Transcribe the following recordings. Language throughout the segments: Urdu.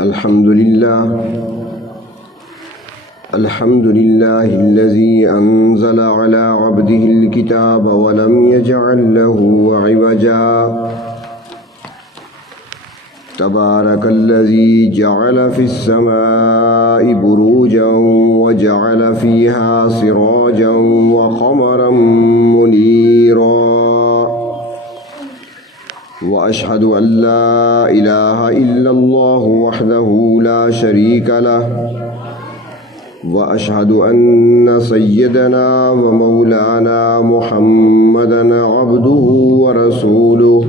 الحمد لله الذي أنزل على عبده الكتاب ولم يجعل له عوجا تبارك الذي جعل في السماء بروجا وجعل فيها سراجا وقمرا منيرا وأشهد أن لا إله إلا الله وحده لا شريك له وأشهد أن سيدنا ومولانا محمدا عبده ورسوله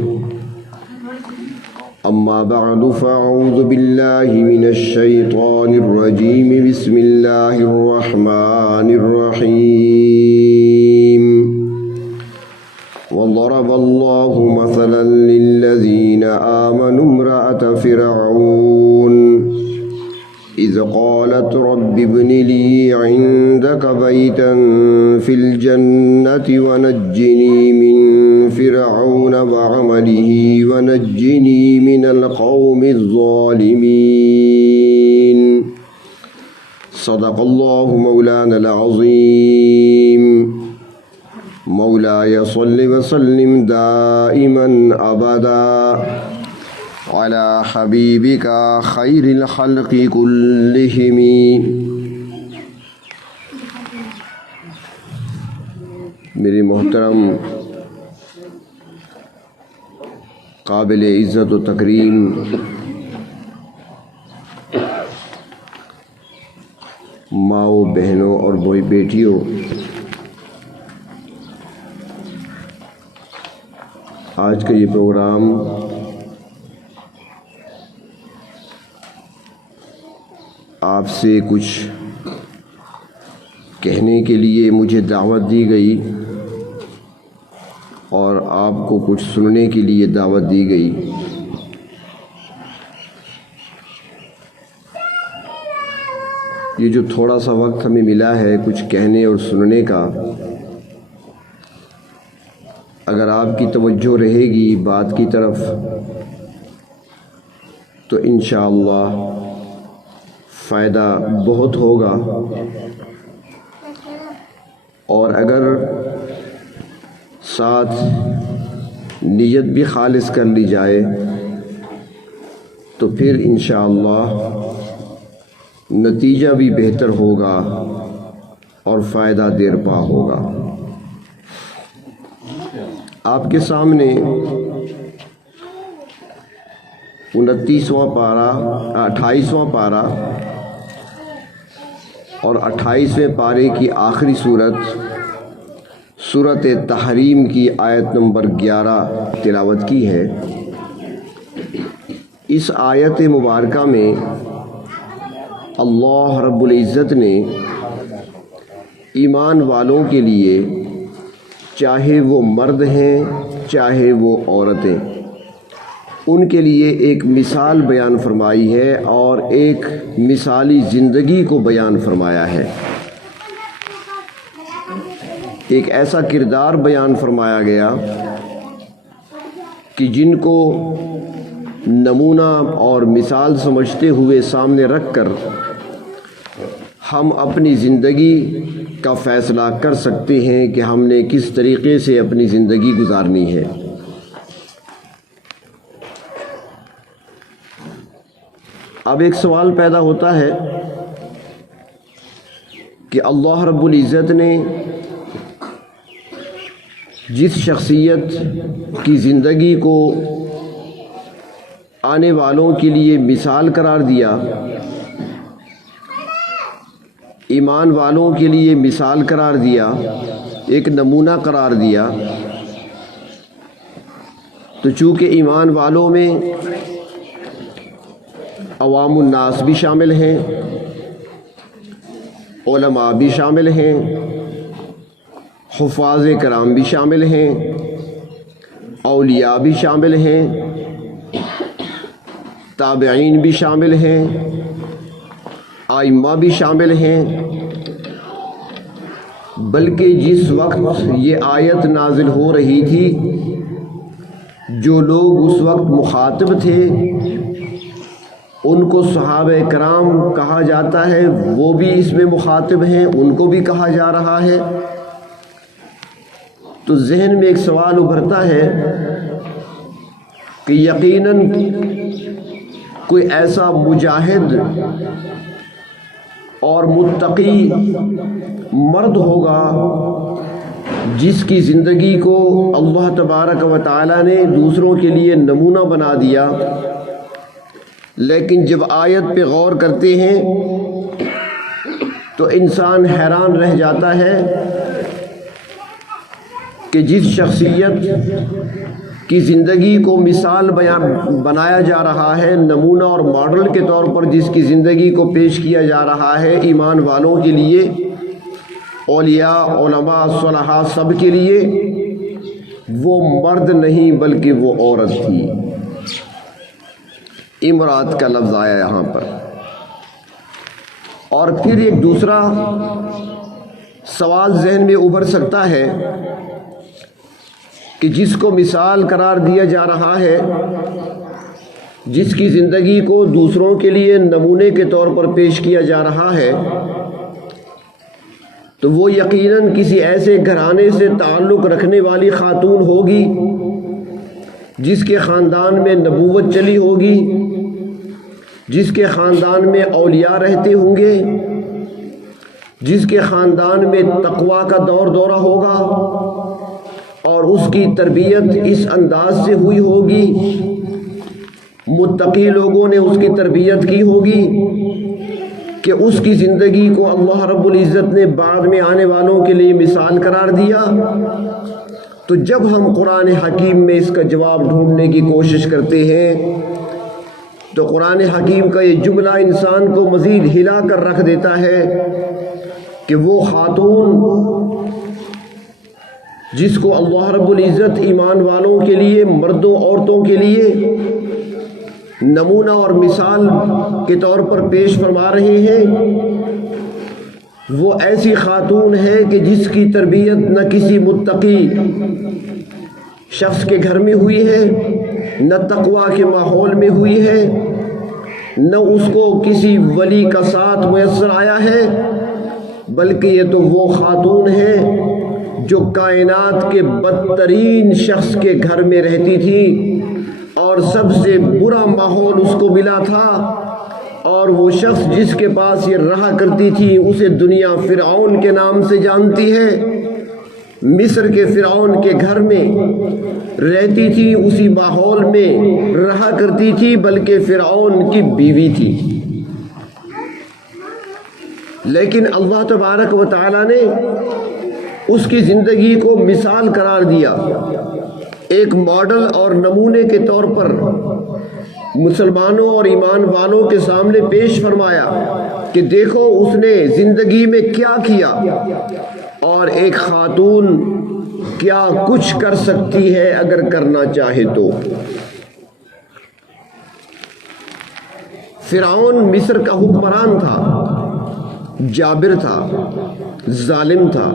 أما بعد فأعوذ بالله من الشيطان الرجيم بسم الله الرحمن الرحيم وضرب الله مثلا للذين آمنوا امرأة فرعون إذ قالت رب ابن لي عندك بيتا في الجنة ونجني من فرعون وعمله ونجني من القوم الظالمين صدق الله مولانا العظيم مولاي صل وسلم دائما أبدا على حبيبك خير الخلق كلهم. میرے محترم قابل عزت و تکریم ماؤں بہنوں اور بیٹیوں، آج کا یہ پروگرام آپ سے کچھ کہنے کے لیے مجھے دعوت دی گئی اور آپ کو کچھ سننے کے لیے دعوت دی گئی. یہ جو تھوڑا سا وقت ہمیں ملا ہے کچھ کہنے اور سننے کا، اگر آپ کی توجہ رہے گی بات کی طرف تو انشاءاللہ فائدہ بہت ہوگا، اور اگر ساتھ نیت بھی خالص کر لی جائے تو پھر انشاءاللہ نتیجہ بھی بہتر ہوگا اور فائدہ دیر پا ہوگا. آپ کے سامنے 29واں پارہ 28واں پارہ اور 28ویں پارے کی آخری سورت تحریم کی آیت نمبر 11 تلاوت کی ہے. اس آیت مبارکہ میں اللہ رب العزت نے ایمان والوں کے لیے، چاہے وہ مرد ہیں چاہے وہ عورتیں، ان کے لیے ایک مثال بیان فرمائی ہے اور ایک مثالی زندگی کو بیان فرمایا ہے. ایک ایسا کردار بیان فرمایا گیا کہ جن کو نمونہ اور مثال سمجھتے ہوئے سامنے رکھ کر ہم اپنی زندگی کا فیصلہ کر سکتے ہیں کہ ہم نے کس طریقے سے اپنی زندگی گزارنی ہے. اب ایک سوال پیدا ہوتا ہے کہ اللہ رب العزت نے جس شخصیت کی زندگی کو آنے والوں کے لیے مثال قرار دیا، ایمان والوں کے لیے مثال قرار دیا، ایک نمونہ قرار دیا، تو چونکہ ایمان والوں میں عوام الناس بھی شامل ہیں، علماء بھی شامل ہیں، حفاظ کرام بھی شامل ہیں، اولیاء بھی شامل ہیں، تابعین بھی شامل ہیں، ائمہ بھی شامل ہیں. بلکہ جس وقت یہ آیت نازل ہو رہی تھی، جو لوگ اس وقت مخاطب تھے ان کو صحابہ کرام کہا جاتا ہے، وہ بھی اس میں مخاطب ہیں، ان کو بھی کہا جا رہا ہے۔ تو ذہن میں ایک سوال ابھرتا ہے کہ یقیناً کوئی ایسا مجاہد اور متقی مرد ہوگا جس کی زندگی کو اللہ تبارک و تعالی نے دوسروں کے لیے نمونہ بنا دیا، لیکن جب آیت پہ غور کرتے ہیں تو انسان حیران رہ جاتا ہے کہ جس شخصیت کی زندگی کو مثال بنایا جا رہا ہے، نمونہ اور ماڈل کے طور پر جس کی زندگی کو پیش کیا جا رہا ہے ایمان والوں کے لیے، اولیاء، علماء، صلحاء سب کے لیے، وہ مرد نہیں بلکہ وہ عورت تھی۔ امرات کا لفظ آیا یہاں پر۔ اور پھر ایک دوسرا سوال ذہن میں ابھر سکتا ہے کہ جس کو مثال قرار دیا جا رہا ہے، جس کی زندگی کو دوسروں کے لیے نمونے کے طور پر پیش کیا جا رہا ہے، تو وہ یقیناً کسی ایسے گھرانے سے تعلق رکھنے والی خاتون ہوگی جس کے خاندان میں نبوت چلی ہوگی، جس کے خاندان میں اولیاء رہتے ہوں گے، جس کے خاندان میں تقویٰ کا دور دورہ ہوگا، اور اس کی تربیت اس انداز سے ہوئی ہوگی، متقی لوگوں نے اس کی تربیت کی ہوگی کہ اس کی زندگی کو اللہ رب العزت نے بعد میں آنے والوں کے لیے مثال قرار دیا۔ تو جب ہم قرآن حکیم میں اس کا جواب ڈھونڈنے کی کوشش کرتے ہیں تو قرآن حکیم کا یہ جملہ انسان کو مزید ہلا کر رکھ دیتا ہے کہ وہ خاتون جس کو اللہ رب العزت ایمان والوں کے لیے، مردوں عورتوں کے لیے نمونہ اور مثال کے طور پر پیش فرما رہے ہیں، وہ ایسی خاتون ہے کہ جس کی تربیت نہ کسی متقی شخص کے گھر میں ہوئی ہے، نہ تقویٰ کے ماحول میں ہوئی ہے، نہ اس کو کسی ولی کا ساتھ میسر آیا ہے، بلکہ یہ تو وہ خاتون ہے جو کائنات کے بدترین شخص کے گھر میں رہتی تھی اور سب سے برا ماحول اس کو ملا تھا، اور وہ شخص جس کے پاس یہ رہا کرتی تھی اسے دنیا فرعون کے نام سے جانتی ہے، مصر کے فرعون کے گھر میں رہتی تھی، اسی ماحول میں رہا کرتی تھی، بلکہ فرعون کی بیوی تھی۔ لیکن اللہ تبارک و تعالی نے اس کی زندگی کو مثال قرار دیا، ایک ماڈل اور نمونے کے طور پر مسلمانوں اور ایمان والوں کے سامنے پیش فرمایا کہ دیکھو اس نے زندگی میں کیا کیا اور ایک خاتون کیا کچھ کر سکتی ہے اگر کرنا چاہے تو۔ فرعون مصر کا حکمران تھا، جابر تھا، ظالم تھا،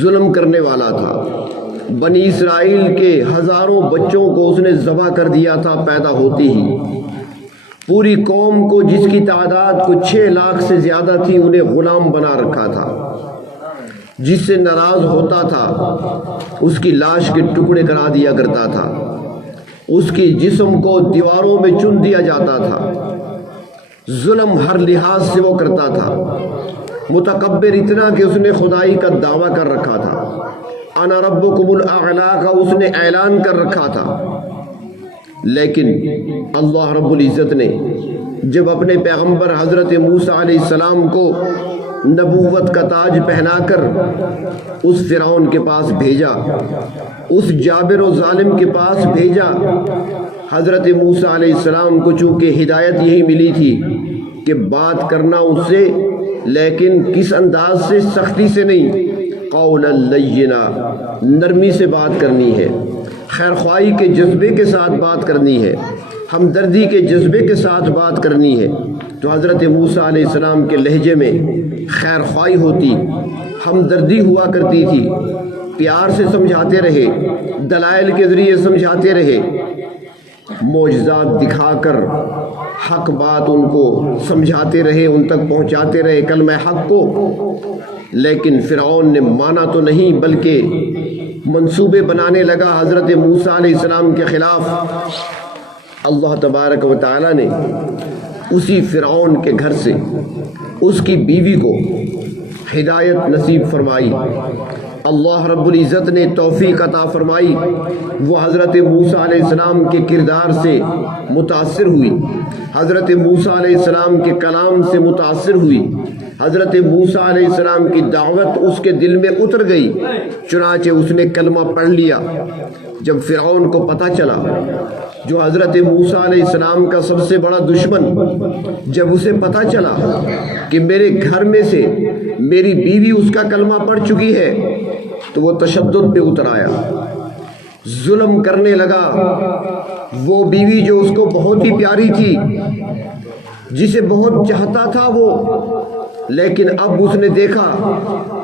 ظلم کرنے والا تھا، بنی اسرائیل کے ہزاروں بچوں کو اس نے ذبح کر دیا تھا پیدا ہوتے ہی، پوری قوم کو جس کی تعداد کو 6 لاکھ سے زیادہ تھی انہیں غلام بنا رکھا تھا، جس سے ناراض ہوتا تھا اس کی لاش کے ٹکڑے کرا دیا کرتا تھا، اس کی جسم کو دیواروں میں چن دیا جاتا تھا، ظلم ہر لحاظ سے وہ کرتا تھا، متکبر اتنا کہ اس نے خدائی کا دعویٰ کر رکھا تھا، انا ربکم الاعلی کا اس نے اعلان کر رکھا تھا۔ لیکن اللہ رب العزت نے جب اپنے پیغمبر حضرت موسیٰ علیہ السلام کو نبوت کا تاج پہنا کر اس فرعون کے پاس بھیجا، اس جابر و ظالم کے پاس بھیجا، حضرت موسیٰ علیہ السلام کو چونکہ ہدایت یہی ملی تھی کہ بات کرنا اس سے، لیکن کس انداز سے، سختی سے نہیں، قولا لینا، نرمی سے بات کرنی ہے، خیر خواہی کے جذبے کے ساتھ بات کرنی ہے، ہمدردی کے جذبے کے ساتھ بات کرنی ہے۔ تو حضرت موسیٰ علیہ السلام کے لہجے میں خیر خواہی ہوتی، ہمدردی ہوا کرتی تھی، پیار سے سمجھاتے رہے، دلائل کے ذریعے سمجھاتے رہے، معجزات دکھا کر حق بات ان کو سمجھاتے رہے، ان تک پہنچاتے رہے کلمہ حق کو، لیکن فرعون نے مانا تو نہیں بلکہ منصوبے بنانے لگا حضرت موسیٰ علیہ السلام کے خلاف۔ اللہ تبارک و تعالیٰ نے اسی فرعون کے گھر سے اس کی بیوی کو ہدایت نصیب فرمائی، اللہ رب العزت نے توفیق عطا فرمائی، وہ حضرت موسیٰ علیہ السلام کے کردار سے متاثر ہوئی، حضرت موسیٰ علیہ السلام کے کلام سے متاثر ہوئی، حضرت موسیٰ علیہ السلام کی دعوت اس کے دل میں اتر گئی، چنانچہ اس نے کلمہ پڑھ لیا۔ جب فرعون کو پتہ چلا، جو حضرت موسیٰ علیہ السلام کا سب سے بڑا دشمن، جب اسے پتہ چلا کہ میرے گھر میں سے میری بیوی اس کا کلمہ پڑھ چکی ہے، تو وہ تشدد پہ اتر آیا، ظلم کرنے لگا۔ وہ بیوی جو اس کو بہت ہی پیاری تھی، جسے بہت چاہتا تھا وہ، لیکن اب اس نے دیکھا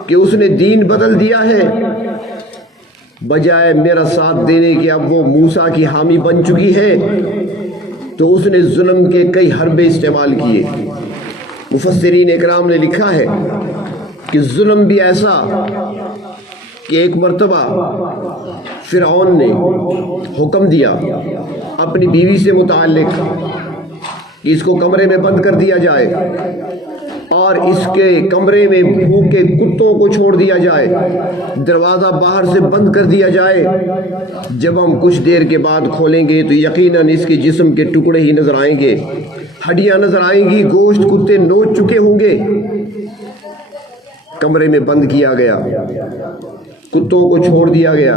کہ اس نے دین بدل دیا ہے، بجائے میرا ساتھ دینے کے اب وہ موسیٰ کی حامی بن چکی ہے، تو اس نے ظلم کے کئی حربے استعمال کیے۔ مفسرین اکرام نے لکھا ہے کہ ظلم بھی ایسا کہ ایک مرتبہ فرعون نے حکم دیا اپنی بیوی سے متعلق کہ اس کو کمرے میں بند کر دیا جائے اور اس کے کمرے میں بھوکے کتوں کو چھوڑ دیا جائے، دروازہ باہر سے بند کر دیا جائے۔ جب ہم کچھ دیر کے بعد کھولیں گے تو یقیناً اس کے جسم کے ٹکڑے ہی نظر آئیں گے، ہڈیاں نظر آئیں گی، گوشت کتے نوچ چکے ہوں گے۔ کمرے میں بند کیا گیا، کتوں کو چھوڑ دیا گیا،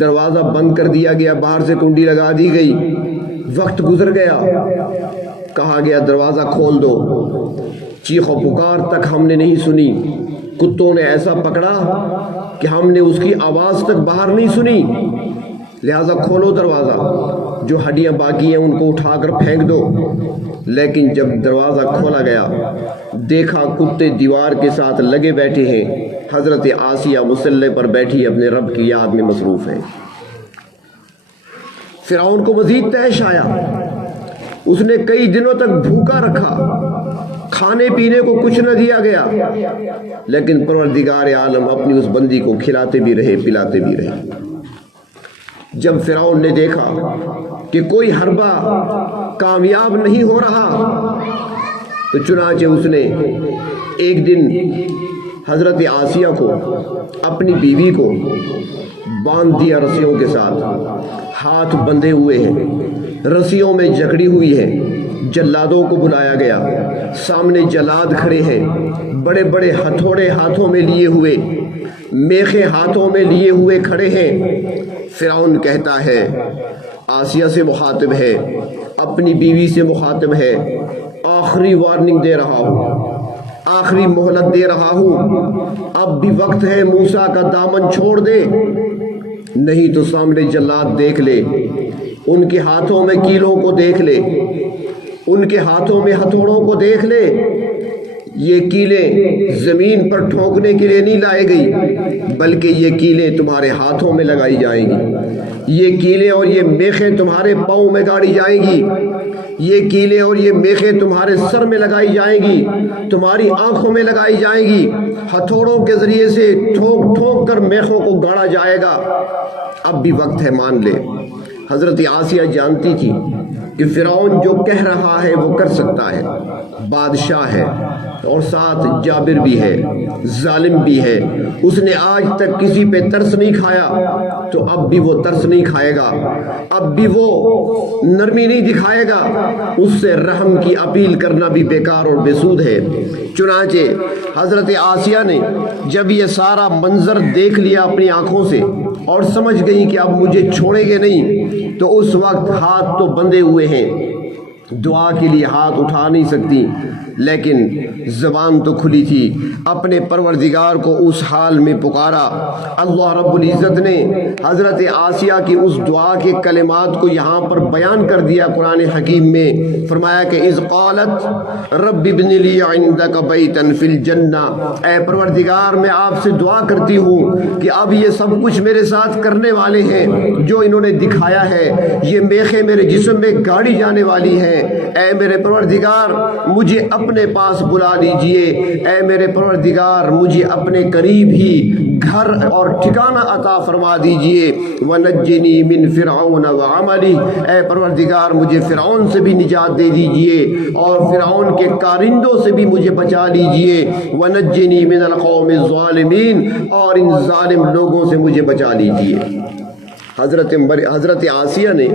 دروازہ بند کر دیا گیا، باہر سے کنڈی لگا دی گئی۔ وقت گزر گیا، کہا گیا دروازہ کھول دو، چیخ و پکار تک ہم نے نہیں سنی، کتوں نے ایسا پکڑا کہ ہم نے اس کی آواز تک باہر نہیں سنی، لہذا کھولو دروازہ، جو ہڈیاں باقی ہیں ان کو اٹھا کر پھینک دو۔ لیکن جب دروازہ کھولا گیا، دیکھا کتے دیوار کے ساتھ لگے بیٹھے ہیں، حضرت آسیہ مصلے پر بیٹھی اپنے رب کی یاد میں مصروف ہے۔ فرعون کو مزید تحش آیا، اس نے کئی دنوں تک بھوکا رکھا، کھانے پینے کو کچھ نہ دیا گیا، لیکن پروردگار عالم اپنی اس بندی کو کھلاتے بھی رہے، پلاتے بھی رہے۔ جب فرعون نے دیکھا کہ کوئی حربہ کامیاب نہیں ہو رہا، تو چنانچہ اس نے ایک دن حضرت آسیہ کو، اپنی بیوی کو باندھ دیا رسیوں کے ساتھ، ہاتھ بندھے ہوئے ہیں، رسیوں میں جکڑی ہوئی ہے۔ جلادوں کو بلایا گیا، سامنے جلاد کھڑے ہیں، بڑے بڑے ہتھوڑے ہاتھوں میں لیے ہوئے، میخے ہاتھوں میں لیے ہوئے کھڑے ہیں۔ فرعون کہتا ہے، آسیہ سے مخاطب ہے، اپنی بیوی سے مخاطب ہے، آخری وارننگ دے رہا ہوں، آخری مہلت دے رہا ہوں، اب بھی وقت ہے، موسیٰ کا دامن چھوڑ دے، نہیں تو سامنے جلاد دیکھ لے، ان کے ہاتھوں میں کیلوں کو دیکھ لے، ان کے ہاتھوں میں ہتھوڑوں کو دیکھ لے۔ یہ کیلے زمین پر ٹھونکنے کے لیے نہیں لائے گئی، بلکہ یہ کیلے تمہارے ہاتھوں میں لگائی جائیں گی، یہ کیلے اور یہ میخیں تمہارے پاؤں میں گاڑی جائیں گی، یہ کیلے اور یہ میخیں تمہارے سر میں لگائی جائیں گی، تمہاری آنکھوں میں لگائی جائیں گی، ہتھوڑوں کے ذریعے سے ٹھونک ٹھونک کر میخوں کو گاڑا جائے گا۔ اب بھی وقت ہے، مان لے۔ حضرت آسیہ جانتی تھی کہ فرعون جو کہہ رہا ہے وہ کر سکتا ہے، بادشاہ ہے اور ساتھ جابر بھی ہے، ظالم بھی ہے، اس نے آج تک کسی پہ ترس نہیں کھایا، تو اب بھی وہ ترس نہیں کھائے گا، اب بھی وہ نرمی نہیں دکھائے گا، اس سے رحم کی اپیل کرنا بھی بیکار اور بے سود ہے۔ چنانچہ حضرت آسیہ نے جب یہ سارا منظر دیکھ لیا اپنی آنکھوں سے اور سمجھ گئی کہ اب مجھے چھوڑیں گے نہیں، تو اس وقت ہاتھ تو بندھے ہوئے ہیں، دعا کے لیے ہاتھ اٹھا نہیں سکتی، لیکن زبان تو کھلی تھی، اپنے پروردگار کو اس حال میں پکارا۔ اللہ رب العزت نے حضرت آسیہ کی اس دعا کے کلمات کو یہاں پر بیان کر دیا قرآن حکیم میں، فرمایا کہ اذ قالت رب ابن لی عندک بیتا فی الجنہ، اے پروردگار میں آپ سے دعا کرتی ہوں کہ اب یہ سب کچھ میرے ساتھ کرنے والے ہیں جو انہوں نے دکھایا ہے، یہ میخیں میرے جسم میں گاڑی جانے والی ہیں، ہیں، اے میرے پروردگار مجھے اپنے پاس بلا لیجئے، اے میرے پروردگار مجھے اپنے قریب ہی گھر اور ٹھکانہ عطا فرما دیجئے، وَنَجِّنِي مِن فِرْعَوْنَ وَعَمَلِهِ، اے پروردگار مجھے فرعون سے بھی نجات دے دیجئے اور فرعون کے کارندوں سے بھی مجھے بچا لیجئے، وَنَجِّنِي مِنَ الْقَوْمِ الظَّالِمِينَ، اور ان ظالم لوگوں سے مجھے بچا لیجئے۔ حضرت آسیہ نے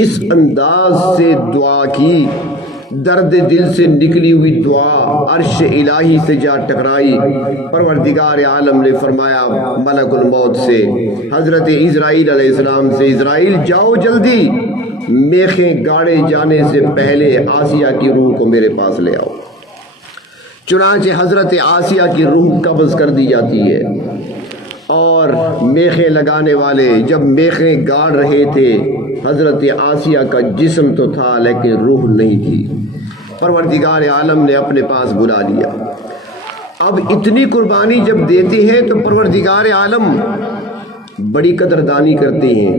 اس انداز سے دعا کی، درد دل سے نکلی ہوئی دعا عرش الہی سے جا ٹکرائی۔ پروردگار عالم نے فرمایا ملک الموت سے، حضرت اسرائیل علیہ السلام سے، اسرائیل جاؤ جلدی، میخیں گاڑے جانے سے پہلے آسیہ کی روح کو میرے پاس لے آؤ۔ چنانچہ حضرت آسیہ کی روح قبض کر دی جاتی ہے، اور میخیں لگانے والے جب میخیں گاڑ رہے تھے، حضرت آسیہ کا جسم تو تھا لیکن روح نہیں تھی۔ پروردگار عالم نے اپنے پاس بلا لیا۔ اب اتنی قربانی جب دیتے ہیں تو پروردگار عالم بڑی قدردانی کرتے ہیں،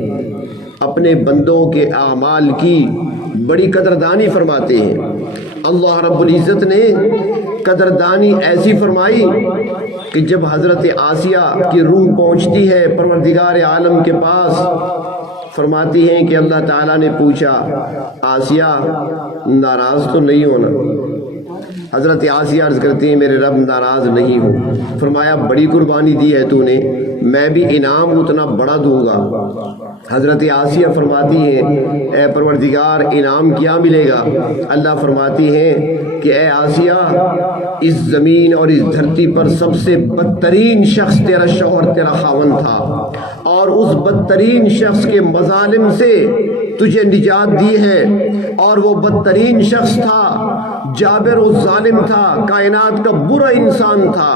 اپنے بندوں کے اعمال کی بڑی قدردانی فرماتے ہیں۔ اللہ رب العزت نے قدردانی ایسی فرمائی کہ جب حضرت آسیہ کی روح پہنچتی ہے پروردگار عالم کے پاس، فرماتی ہیں کہ اللہ تعالیٰ نے پوچھا آسیہ ناراض تو نہیں ہونا؟ حضرت آسیہ عرض کرتی ہیں میرے رب ناراض نہیں ہوں۔ فرمایا بڑی قربانی دی ہے تو نے، میں بھی انعام اتنا بڑا دوں گا۔ حضرت آسیہ فرماتی ہیں اے پروردگار انعام کیا ملے گا؟ اللہ فرماتی ہیں کہ اے آسیہ اس زمین اور اس دھرتی پر سب سے بدترین شخص تیرا شوہر تیرا خاوند تھا، اور اس بدترین شخص کے مظالم سے تجھے نجات دی ہے، اور وہ بدترین شخص تھا، جابر و ظالم تھا، کائنات کا برا انسان تھا،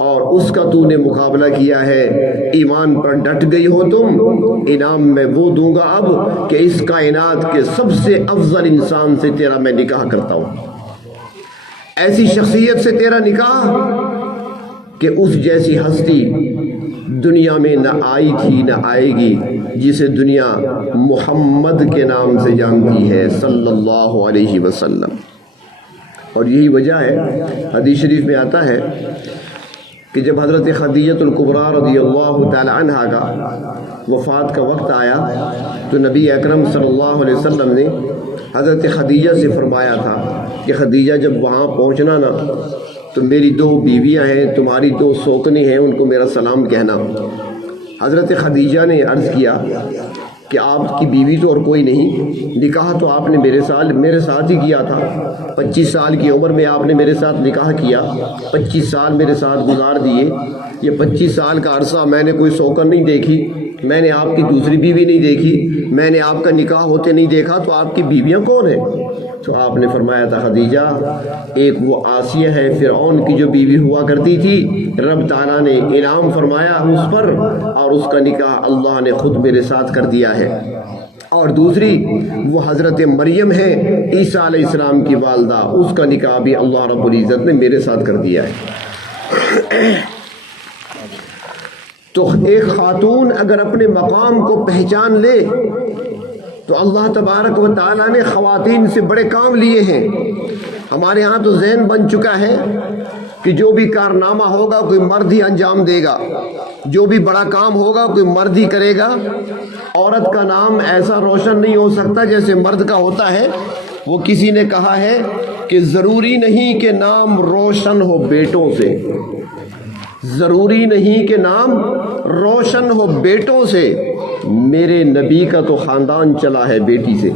اور اس کا تو نے مقابلہ کیا ہے۔ ایمان پر ڈٹ گئی ہو تم، انعام میں وہ دوں گا اب کہ اس کائنات کے سب سے افضل انسان سے تیرا میں نکاح کرتا ہوں، ایسی شخصیت سے تیرا نکاح کہ اس جیسی ہستی دنیا میں نہ آئی تھی نہ آئے گی، جسے دنیا محمد کے نام سے جانتی ہے صلی اللہ علیہ وسلم۔ اور یہی وجہ ہے، حدیث شریف میں آتا ہے کہ جب حضرت خدیجہ الکبریٰ رضی اللہ تعالی عنہا کا وفات کا وقت آیا تو نبی اکرم صلی اللہ علیہ وسلم نے حضرت خدیجہ سے فرمایا تھا کہ خدیجہ جب وہاں پہنچنا نا تو میری 2 بیویاں ہیں، تمہاری 2 سوکنی ہیں، ان کو میرا سلام کہنا۔ حضرت خدیجہ نے عرض کیا کہ آپ کی بیوی تو اور کوئی نہیں، نکاح تو آپ نے میرے ساتھ ہی کیا تھا، 25 سال کی عمر میں آپ نے میرے ساتھ نکاح کیا، 25 سال میرے ساتھ گزار دیے، یہ 25 سال کا عرصہ میں نے کوئی سوکن نہیں دیکھی، میں نے آپ کی دوسری بیوی نہیں دیکھی، میں نے آپ کا نکاح ہوتے نہیں دیکھا، تو آپ کی بیویاں کون ہیں؟ تو آپ نے فرمایا تھا خدیجہ ایک وہ آسیہ ہے فرعون کی جو بیوی ہوا کرتی تھی، رب تعالیٰ نے انعام فرمایا اس پر اور اس کا نکاح اللہ نے خود میرے ساتھ کر دیا ہے، اور دوسری وہ حضرت مریم ہے عیسیٰ علیہ السلام کی والدہ، اس کا نکاح بھی اللہ رب العزت نے میرے ساتھ کر دیا ہے۔ تو ایک خاتون اگر اپنے مقام کو پہچان لے تو اللہ تبارک و تعالیٰ نے خواتین سے بڑے کام لیے ہیں۔ ہمارے ہاں تو ذہن بن چکا ہے کہ جو بھی کارنامہ ہوگا کوئی مرد ہی انجام دے گا، جو بھی بڑا کام ہوگا کوئی مرد ہی کرے گا، عورت کا نام ایسا روشن نہیں ہو سکتا جیسے مرد کا ہوتا ہے۔ وہ کسی نے کہا ہے کہ ضروری نہیں کہ نام روشن ہو بیٹوں سے، ضروری نہیں کہ نام روشن ہو بیٹوں سے، میرے نبی کا تو خاندان چلا ہے بیٹی سے۔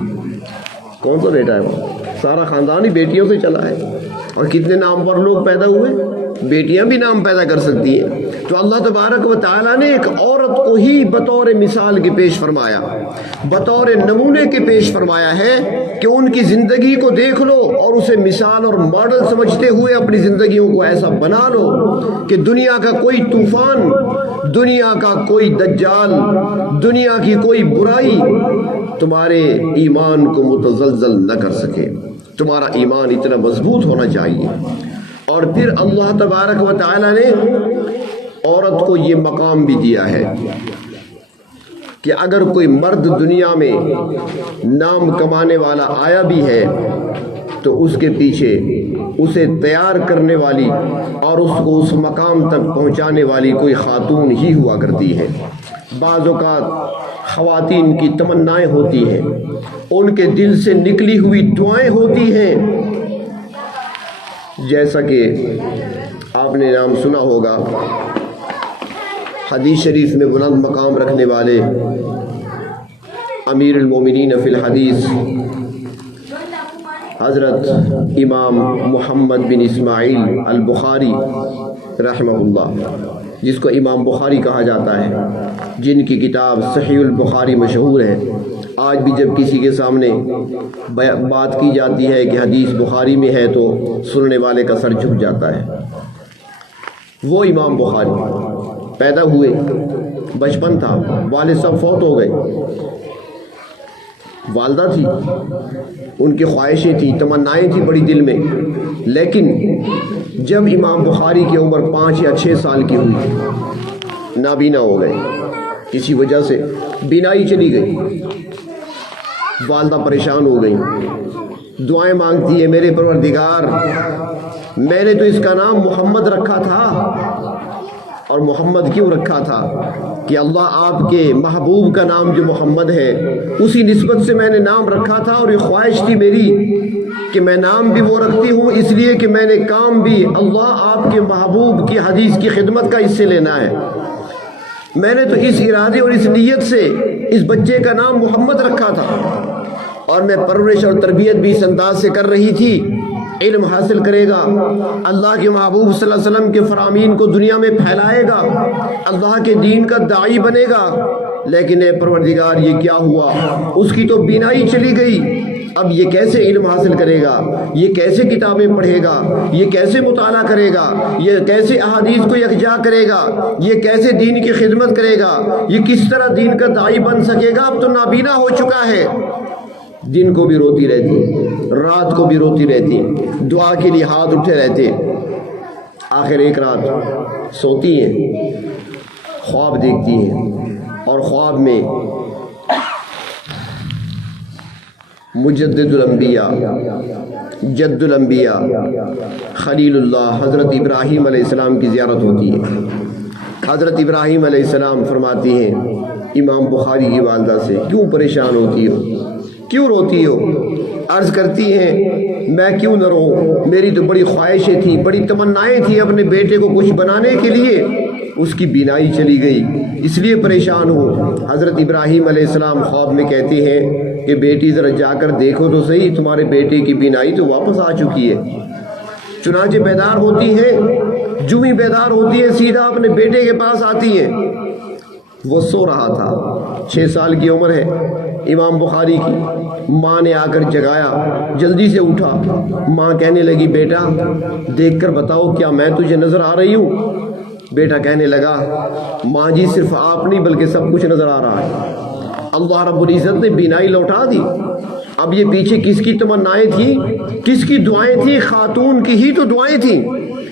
کون سا بیٹا ہے وہ؟ سارا خاندان ہی بیٹیوں سے چلا ہے، اور کتنے نامور لوگ پیدا ہوئے، بیٹیاں بھی نام پیدا کر سکتی ہیں۔ تو اللہ تبارک و تعالیٰ نے ایک عورت کو ہی بطور مثال کے پیش فرمایا، بطور نمونے کے پیش فرمایا ہے کہ ان کی زندگی کو دیکھ لو اور اسے مثال اور ماڈل سمجھتے ہوئے اپنی زندگیوں کو ایسا بنا لو کہ دنیا کا کوئی طوفان، دنیا کا کوئی دجال، دنیا کی کوئی برائی تمہارے ایمان کو متزلزل نہ کر سکے۔ تمہارا ایمان اتنا مضبوط ہونا چاہیے۔ اور پھر اللہ تبارک و تعالی نے عورت کو یہ مقام بھی دیا ہے کہ اگر کوئی مرد دنیا میں نام کمانے والا آیا بھی ہے تو اس کے پیچھے اسے تیار کرنے والی اور اس کو اس مقام تک پہنچانے والی کوئی خاتون ہی ہوا کرتی ہے۔ بعض اوقات خواتین کی تمنائیں ہوتی ہیں، ان کے دل سے نکلی ہوئی دعائیں ہوتی ہیں، جیسا کہ آپ نے نام سنا ہوگا حدیث شریف میں بلند مقام رکھنے والے امیر المومنین فی الحدیث حضرت امام محمد بن اسماعیل البخاری رحمہ اللہ، جس کو امام بخاری کہا جاتا ہے، جن کی کتاب صحیح البخاری مشہور ہے۔ آج بھی جب کسی کے سامنے بات کی جاتی ہے کہ حدیث بخاری میں ہے تو سننے والے کا سر جھک جاتا ہے۔ وہ امام بخاری پیدا ہوئے، بچپن تھا، والد صاحب فوت ہو گئے، والدہ تھی، ان کی خواہشیں تھیں، تمنائیں تھیں بڑی دل میں، لیکن جب امام بخاری کی عمر 5 یا 6 سال کی ہوئی نابینا ہو گئے، کسی وجہ سے بینائی چلی گئی، والدہ پریشان ہو گئی، دعائیں مانگتی ہے، میرے پروردگار میں نے تو اس کا نام محمد رکھا تھا، اور محمد کیوں رکھا تھا کہ اللہ آپ کے محبوب کا نام جو محمد ہے اسی نسبت سے میں نے نام رکھا تھا، اور یہ خواہش تھی میری کہ میں نام بھی وہ رکھتی ہوں اس لیے کہ میں نے کام بھی اللہ آپ کے محبوب کی حدیث کی خدمت کا اس سے لینا ہے۔ میں نے تو اس ارادے اور اس نیت سے اس بچے کا نام محمد رکھا تھا، اور میں پرورش اور تربیت بھی اس انداز سے کر رہی تھی، علم حاصل کرے گا، اللہ کے محبوب صلی اللہ علیہ وسلم کے فرامین کو دنیا میں پھیلائے گا، اللہ کے دین کا داعی بنے گا، لیکن اے پروردگار یہ کیا ہوا، اس کی تو بینائی چلی گئی، اب یہ کیسے علم حاصل کرے گا، یہ کیسے کتابیں پڑھے گا، یہ کیسے مطالعہ کرے گا، یہ کیسے احادیث کو یکجا کرے گا، یہ کیسے دین کی خدمت کرے گا، یہ کس طرح دین کا داعی بن سکے گا، اب تو نابینا ہو چکا ہے۔ دن کو بھی روتی رہتی، رات کو بھی روتی رہتی، دعا کے لیے ہاتھ اٹھے رہتے۔ آخر ایک رات سوتی ہیں، خواب دیکھتی ہیں، اور خواب میں مجدد الانبیاء، جد الانبیاء، خلیل اللہ حضرت ابراہیم علیہ السلام کی زیارت ہوتی ہے۔ حضرت ابراہیم علیہ السلام فرماتی ہیں امام بخاری کی والدہ سے، کیوں پریشان ہوتی ہو، کیوں روتی ہو؟ عرض کرتی ہیں میں کیوں نہ روؤں، میری تو بڑی خواہشیں تھیں، بڑی تمنائیں تھیں اپنے بیٹے کو کچھ بنانے کے لیے، اس کی بینائی چلی گئی اس لیے پریشان ہوں۔ حضرت ابراہیم علیہ السلام خواب میں کہتے ہیں کہ بیٹی ذرا جا کر دیکھو تو صحیح، تمہارے بیٹے کی بینائی تو واپس آ چکی ہے۔ چنانچہ بیدار ہوتی ہیں، جو ہی بیدار ہوتی ہے سیدھا اپنے بیٹے کے پاس آتی ہے، وہ سو رہا تھا، 6 سال کی عمر ہے امام بخاری کی۔ ماں نے آ کر جگایا، جلدی سے اٹھا، ماں کہنے لگی بیٹا دیکھ کر بتاؤ کیا میں تجھے نظر آ رہی ہوں؟ بیٹا کہنے لگا ماں جی صرف آپ نہیں بلکہ سب کچھ نظر آ رہا ہے، اللہ رب العزت نے بینائی لوٹا دی۔ اب یہ پیچھے کس کی تمنائیں تھیں، کس کی دعائیں تھیں؟ خاتون کی ہی تو دعائیں تھیں،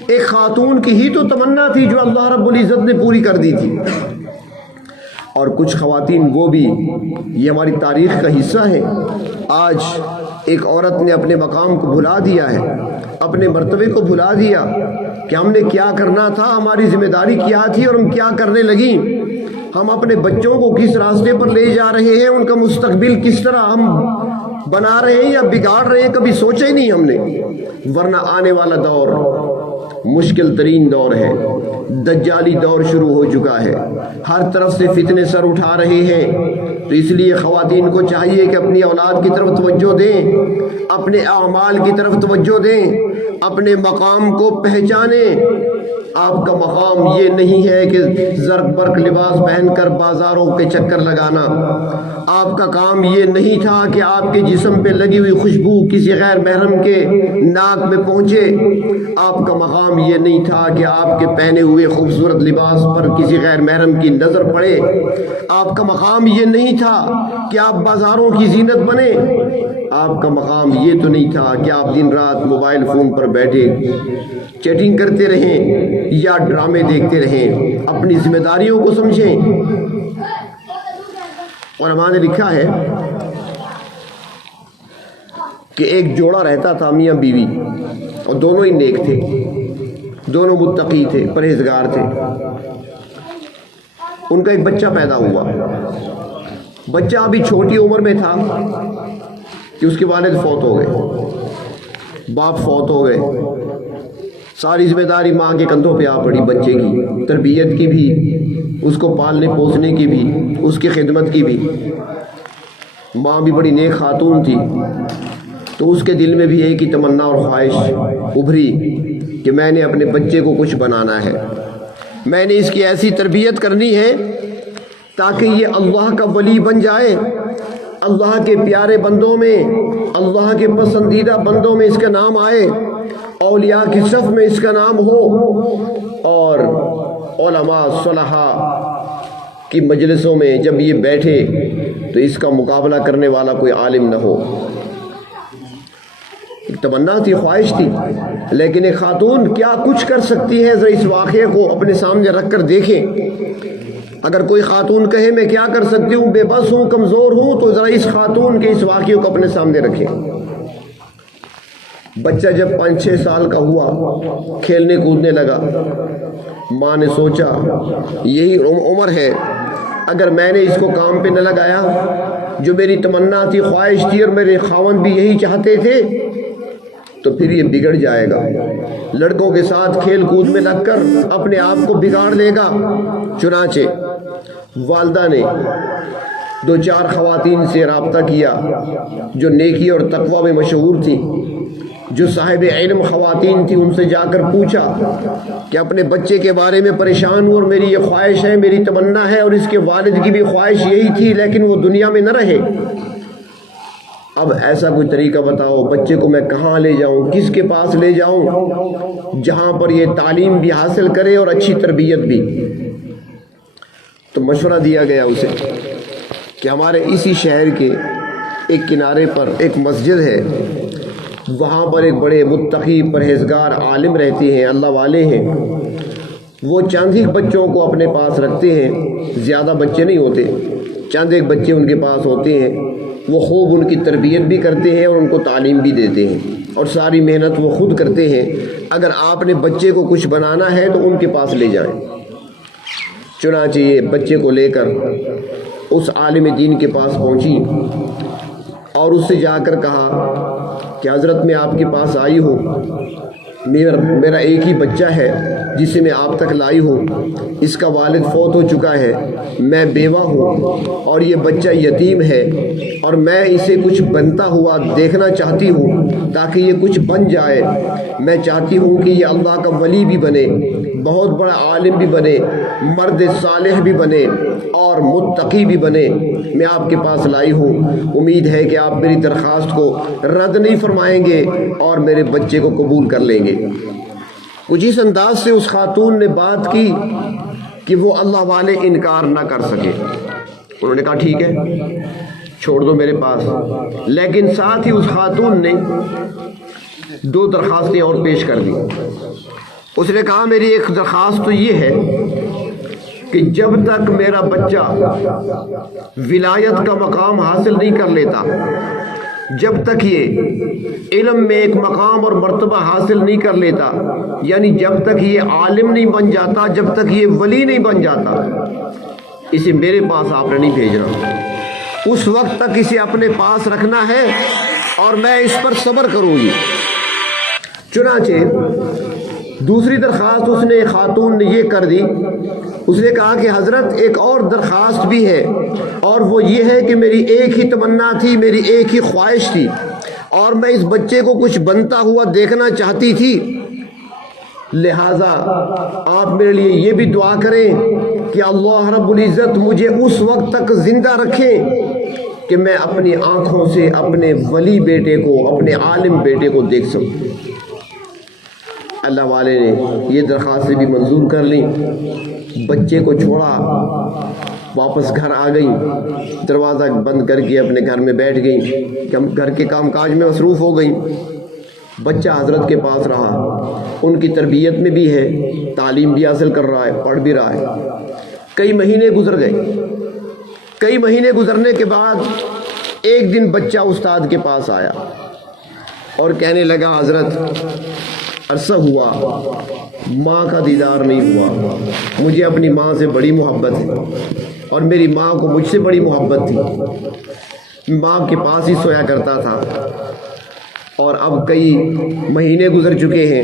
ایک خاتون کی ہی تو تمنا تھی جو اللہ رب العزت نے پوری کر دی تھی۔ اور کچھ خواتین وہ بھی، یہ ہماری تاریخ کا حصہ ہے، آج ایک عورت نے اپنے مقام کو بھلا دیا ہے، اپنے مرتبے کو بھلا دیا کہ ہم نے کیا کرنا تھا، ہماری ذمہ داری کیا تھی اور ہم کیا کرنے لگیں، ہم اپنے بچوں کو کس راستے پر لے جا رہے ہیں، ان کا مستقبل کس طرح ہم بنا رہے ہیں یا بگاڑ رہے ہیں، کبھی سوچا ہی نہیں ہم نے۔ ورنہ آنے والا دور مشکل ترین دور ہے، دجالی دور شروع ہو چکا ہے، ہر طرف سے فتنے سر اٹھا رہے ہیں، تو اس لیے خواتین کو چاہیے کہ اپنی اولاد کی طرف توجہ دیں، اپنے اعمال کی طرف توجہ دیں، اپنے مقام کو پہچانیں۔ آپ کا مقام یہ نہیں ہے کہ زرق برق لباس پہن کر بازاروں کے چکر لگانا، آپ کا کام یہ نہیں تھا کہ آپ کے جسم پہ لگی ہوئی خوشبو کسی غیر محرم کے ناک میں پہنچے، آپ کا مقام یہ نہیں تھا کہ آپ کے پہنے ہوئے خوبصورت لباس پر کسی غیر محرم کی نظر پڑے، آپ کا مقام یہ نہیں تھا کہ آپ بازاروں کی زینت بنے، آپ کا مقام یہ تو نہیں تھا کہ آپ دن رات موبائل فون پر بیٹھے چیٹنگ کرتے رہیں یا ڈرامے دیکھتے رہیں۔ اپنی ذمہ داریوں کو سمجھیں۔ علماء نے لکھا ہے کہ ایک جوڑا رہتا تھا میاں بیوی، اور دونوں ہی نیک تھے، دونوں متقی تھے، پرہیزگار تھے۔ ان کا ایک بچہ پیدا ہوا، بچہ ابھی چھوٹی عمر میں تھا کہ اس کے والد فوت ہو گئے، باپ فوت ہو گئے، ساری ذمہ داری ماں کے کندھوں پہ آ پڑی، بچے کی تربیت کی بھی، اس کو پالنے پوسنے کی بھی، اس کی خدمت کی بھی۔ ماں بھی بڑی نیک خاتون تھی، تو اس کے دل میں بھی ایک ہی تمنا اور خواہش ابھری کہ میں نے اپنے بچے کو کچھ بنانا ہے، میں نے اس کی ایسی تربیت کرنی ہے تاکہ یہ اللہ کا ولی بن جائے، اللہ کے پیارے بندوں میں، اللہ کے پسندیدہ بندوں میں اس کا نام آئے، اولیاء کی صف میں اس کا نام ہو، اور علماء صلحاء کی مجلسوں میں جب یہ بیٹھے تو اس کا مقابلہ کرنے والا کوئی عالم نہ ہو۔ ایک تمنا تھی، خواہش تھی، لیکن ایک خاتون کیا کچھ کر سکتی ہے، ذرا اس واقعے کو اپنے سامنے رکھ کر دیکھیں۔ اگر کوئی خاتون کہے میں کیا کر سکتی ہوں، بے بس ہوں، کمزور ہوں، تو ذرا اس خاتون کے اس واقعے کو اپنے سامنے رکھیں۔ بچہ جب 5-6 سال کا ہوا، کھیلنے کودنے لگا، ماں نے سوچا یہی عمر ہے، اگر میں نے اس کو کام پہ نہ لگایا، جو میری تمنا تھی، خواہش تھی، اور میرے خاوند بھی یہی چاہتے تھے، تو پھر یہ بگڑ جائے گا، لڑکوں کے ساتھ کھیل کود میں لگ کر اپنے آپ کو بگاڑ لے گا۔ چنانچہ والدہ نے 2-4 خواتین سے رابطہ کیا جو نیکی اور تقوی میں مشہور تھیں، جو صاحب علم خواتین تھی، ان سے جا کر پوچھا کہ اپنے بچے کے بارے میں پریشان ہوں، اور میری یہ خواہش ہے، میری تمنا ہے، اور اس کے والد کی بھی خواہش یہی تھی، لیکن وہ دنیا میں نہ رہے، اب ایسا کوئی طریقہ بتاؤ، بچے کو میں کہاں لے جاؤں، کس کے پاس لے جاؤں جہاں پر یہ تعلیم بھی حاصل کرے اور اچھی تربیت بھی۔ تو مشورہ دیا گیا اسے کہ ہمارے اسی شہر کے ایک کنارے پر ایک مسجد ہے، وہاں پر ایک بڑے متقی پرہیزگار عالم رہتے ہیں، اللہ والے ہیں، وہ چند ہی بچوں کو اپنے پاس رکھتے ہیں، زیادہ بچے نہیں ہوتے، چند ایک بچے ان کے پاس ہوتے ہیں، وہ خوب ان کی تربیت بھی کرتے ہیں اور ان کو تعلیم بھی دیتے ہیں، اور ساری محنت وہ خود کرتے ہیں۔ اگر آپ نے بچے کو کچھ بنانا ہے تو ان کے پاس لے جائیں۔ چنانچہ یہ بچے کو لے کر اس عالم دین کے پاس پہنچی اور اس سے جا کر کہا کہ حضرت میں آپ کے پاس آئی ہوں، میرا ایک ہی بچہ ہے جسے میں آپ تک لائی ہوں، اس کا والد فوت ہو چکا ہے، میں بیوہ ہوں اور یہ بچہ یتیم ہے، اور میں اسے کچھ بنتا ہوا دیکھنا چاہتی ہوں تاکہ یہ کچھ بن جائے۔ میں چاہتی ہوں کہ یہ اللہ کا ولی بھی بنے، بہت بڑا عالم بھی بنے، مرد صالح بھی بنے اور متقی بھی بنے۔ میں آپ کے پاس لائی ہوں، امید ہے کہ آپ میری درخواست کو رد نہیں فرمائیں گے اور میرے بچے کو قبول کر لیں گے۔ کچھ اس انداز سے اس خاتون نے بات کی کہ وہ اللہ والے انکار نہ کر سکے۔ انہوں نے کہا ٹھیک ہے، چھوڑ دو میرے پاس، لیکن ساتھ ہی اس خاتون نے 2 درخواستیں اور پیش کر دی۔ اس نے کہا میری ایک درخواست تو یہ ہے کہ جب تک میرا بچہ ولایت کا مقام حاصل نہیں کر لیتا، جب تک یہ علم میں ایک مقام اور مرتبہ حاصل نہیں کر لیتا، یعنی جب تک یہ عالم نہیں بن جاتا، جب تک یہ ولی نہیں بن جاتا، اسے میرے پاس آپ نے نہیں بھیجنا، اس وقت تک اسے اپنے پاس رکھنا ہے اور میں اس پر صبر کروں گی۔ چنانچہ دوسری درخواست اس نے خاتون نے یہ کر دی، اس نے کہا کہ حضرت ایک اور درخواست بھی ہے، اور وہ یہ ہے کہ میری ایک ہی تمنا تھی، میری ایک ہی خواہش تھی، اور میں اس بچے کو کچھ بنتا ہوا دیکھنا چاہتی تھی، لہٰذا آپ میرے لیے یہ بھی دعا کریں کہ اللہ رب العزت مجھے اس وقت تک زندہ رکھے کہ میں اپنی آنکھوں سے اپنے ولی بیٹے کو، اپنے عالم بیٹے کو دیکھ سکوں۔ اللہ والے نے یہ درخواستیں بھی منظور کر لیں، بچے کو چھوڑا، واپس گھر آ گئی، دروازہ بند کر کے اپنے گھر میں بیٹھ گئی، گھر کے کام کاج میں مصروف ہو گئی۔ بچہ حضرت کے پاس رہا، ان کی تربیت میں بھی ہے، تعلیم بھی حاصل کر رہا ہے، پڑھ بھی رہا ہے۔ کئی مہینے گزر گئے، کئی مہینے گزرنے کے بعد ایک دن بچہ استاد کے پاس آیا اور کہنے لگا حضرت عرصہ ہوا ماں کا دیدار نہیں ہوا، مجھے اپنی ماں سے بڑی محبت ہے اور میری ماں کو مجھ سے بڑی محبت تھی، ماں کے پاس ہی سویا کرتا تھا اور اب کئی مہینے گزر چکے ہیں،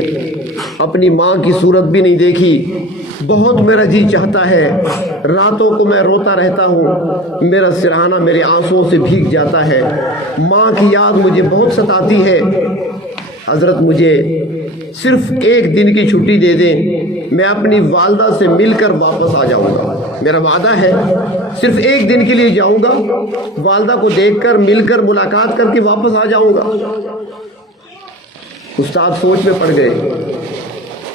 اپنی ماں کی صورت بھی نہیں دیکھی، بہت میرا جی چاہتا ہے، راتوں کو میں روتا رہتا ہوں، میرا سرہانہ میرے آنسوؤں سے بھیگ جاتا ہے، ماں کی یاد مجھے بہت ستاتی ہے، حضرت مجھے صرف ایک دن کی چھٹی دے دیں، میں اپنی والدہ سے مل کر واپس آ جاؤں گا، میرا وعدہ ہے صرف ایک دن کے لیے جاؤں گا، والدہ کو دیکھ کر مل کر ملاقات کر کے واپس آ جاؤں گا۔ استاد سوچ میں پڑ گئے،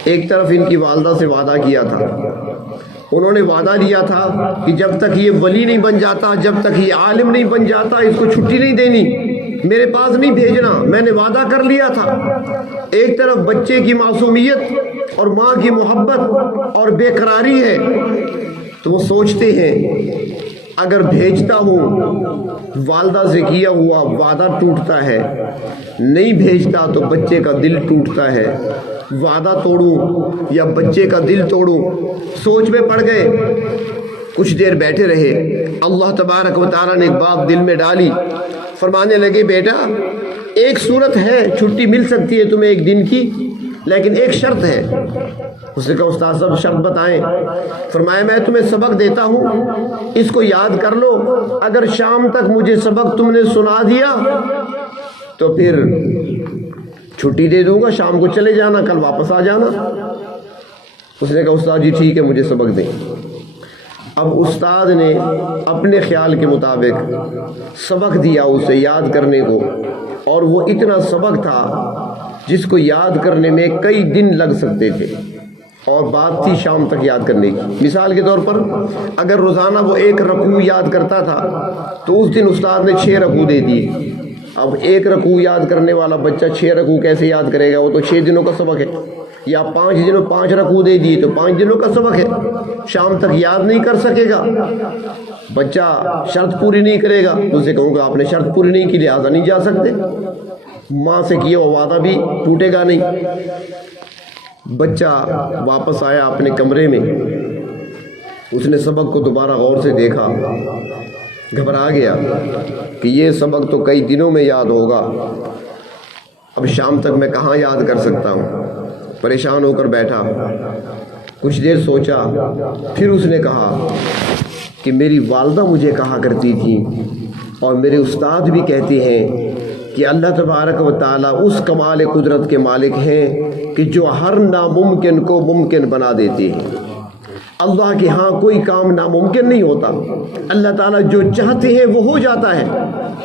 ایک طرف ان کی والدہ سے وعدہ کیا تھا، انہوں نے وعدہ لیا تھا کہ جب تک یہ ولی نہیں بن جاتا، جب تک یہ عالم نہیں بن جاتا، اس کو چھٹی نہیں دینی، میرے پاس نہیں بھیجنا، میں نے وعدہ کر لیا تھا۔ ایک طرف بچے کی معصومیت اور ماں کی محبت اور بے قراری ہے، تو وہ سوچتے ہیں اگر بھیجتا ہوں والدہ سے کیا ہوا وعدہ ٹوٹتا ہے، نہیں بھیجتا تو بچے کا دل ٹوٹتا ہے، وعدہ توڑوں یا بچے کا دل توڑوں، سوچ میں پڑ گئے۔ کچھ دیر بیٹھے رہے، اللہ تبارک و تعالیٰ نے ایک بات دل میں ڈالی، فرمانے لگے بیٹا ایک صورت ہے چھٹی مل سکتی ہے تمہیں ایک دن کی، لیکن ایک شرط ہے۔ اس نے کہا استاد صاحب شرط بتائیں۔ فرمایا میں تمہیں سبق دیتا ہوں، اس کو یاد کر لو، اگر شام تک مجھے سبق تم نے سنا دیا تو پھر چھٹی دے دوں گا، شام کو چلے جانا، کل واپس آ جانا۔ اس نے کہا استاد جی ٹھیک ہے، مجھے سبق دیں۔ اب استاد نے اپنے خیال کے مطابق سبق دیا اسے یاد کرنے کو، اور وہ اتنا سبق تھا جس کو یاد کرنے میں کئی دن لگ سکتے تھے، اور بات تھی شام تک یاد کرنے کی۔ مثال کے طور پر اگر روزانہ وہ 1 رکوع یاد کرتا تھا تو اس دن استاد نے 6 رکوع دے دیے۔ اب 1 رکوع یاد کرنے والا بچہ 6 رکوع کیسے یاد کرے گا؟ وہ تو 6 دنوں کا سبق ہے، یا 5 رکوع دے دیے تو 5 دنوں کا سبق ہے، شام تک یاد نہیں کر سکے گا، بچہ شرط پوری نہیں کرے گا، اسے کہوں گا آپ نے شرط پوری نہیں کی لہٰذا نہیں جا سکتے، ماں سے کیا وہ وعدہ بھی ٹوٹے گا نہیں۔ بچہ واپس آیا اپنے کمرے میں، اس نے سبق کو دوبارہ غور سے دیکھا، گھبرا گیا کہ یہ سبق تو کئی دنوں میں یاد ہوگا، اب شام تک میں کہاں یاد کر سکتا ہوں، پریشان ہو کر بیٹھا، کچھ دیر سوچا، پھر اس نے کہا کہ میری والدہ مجھے کہا کرتی تھی اور میرے استاد بھی کہتے ہیں کہ اللہ تبارک و تعالیٰ اس کمال قدرت کے مالک ہیں کہ جو ہر ناممکن کو ممکن بنا دیتے ہیں۔ اللہ کے ہاں کوئی کام ناممکن نہیں ہوتا، اللہ تعالیٰ جو چاہتے ہیں وہ ہو جاتا ہے۔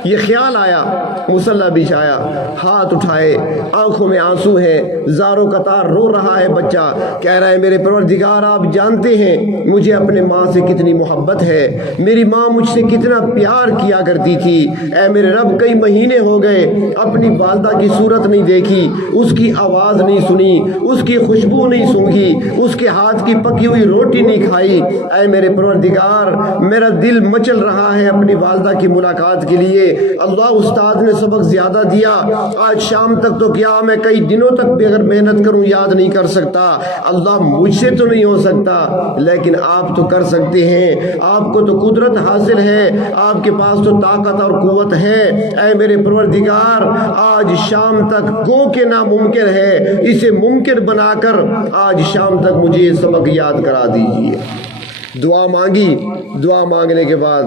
یہ خیال آیا، مصلی بچھایا، ہاتھ اٹھائے، آنکھوں میں آنسو ہیں، زاروں قطار رو رہا ہے بچہ، کہہ رہا ہے میرے پروردگار آپ جانتے ہیں مجھے اپنے ماں سے کتنی محبت ہے، میری ماں مجھ سے کتنا پیار کیا کرتی تھی، اے میرے رب کئی مہینے ہو گئے اپنی والدہ کی صورت نہیں دیکھی، اس کی آواز نہیں سنی، اس کی خوشبو نہیں سونگھی، اس کے ہاتھ کی پکی ہوئی روٹی نہیں کھائی، اے میرے پروردگار میرا دل مچل رہا ہے اپنی والدہ کی ملاقات کے لیے۔ اللہ استاد نے سبق زیادہ دیا، آج شام تک تو کیا میں کئی دنوں تک بھی اگر محنت کروں یاد نہیں کر سکتا، اللہ مجھ سے تو نہیں ہو سکتا لیکن آپ تو کر سکتے ہیں، آپ کو تو قدرت حاصل ہے، آپ کے پاس تو طاقت اور قوت ہے، اے میرے پروردگار آج شام تک گو کہ ناممکن ہے اسے ممکن بنا کر آج شام تک مجھے یہ سبق یاد کرا دیجیے۔ دعا مانگی، دعا مانگنے کے بعد